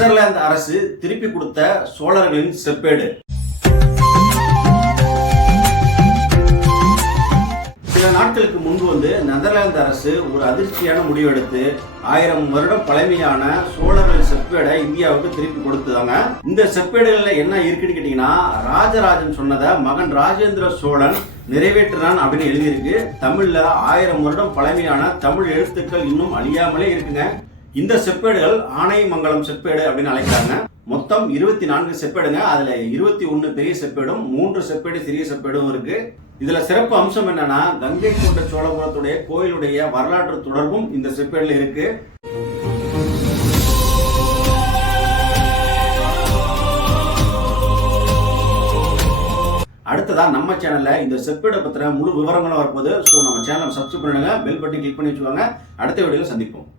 Netherlands அரசு திருப்பி கொடுத்த சோழர்களின் செப்பேடு. சில நாட்களுக்கு முன்பு நெதர்லாந்து அரசு ஒரு அதிர்ச்சியான முடிவு எடுத்து 1000 வருடம் பழமையான சோழர்கள் செப்பேடை இந்தியாவுக்கு திருப்பி கொடுத்தாங்க. இந்த செப்பேடுகள்ல என்ன இருக்குன்னு கேட்டீங்கன்னா, ராஜராஜன் சொன்னதை மகன் ராஜேந்திர சோழன் நிறைவேற்றினான் அப்படின்னு எழுதியிருக்கு. தமிழ்ல 1000 வருடம் பழமையான தமிழ் எழுத்துக்கள் இன்னும் அழியாமலே இருக்குங்க. இந்த செப்பேடுகள் ஆனைமங்கலம் செப்பேடு அப்படின்னு அழைக்கிறாங்க. மொத்தம் 24 செப்பேடுங்க. அதுல 21 பெரிய செப்பேடும் 3 செப்பேடு சிறிய செப்பேடும் இருக்கு. இதுல சிறப்பு அம்சம் என்னன்னா, கங்கை கொண்ட சோழபுரத்துடைய கோயிலுடைய வரலாற்று தொடர்பும் இந்த செப்பேடுல இருக்கு. அடுத்ததா நம்ம சேனல்ல இந்த செப்பேடை பத்தின முழு விவரங்களும் வரப்போகுது. ஸோ நம்ம சேனலை சப்ஸ்கிரைப் பண்ணுங்க, பெல் பட்டன் கிளிக் பண்ணி வச்சுக்கோங்க. அடுத்த வீடியோல சந்திப்போம்.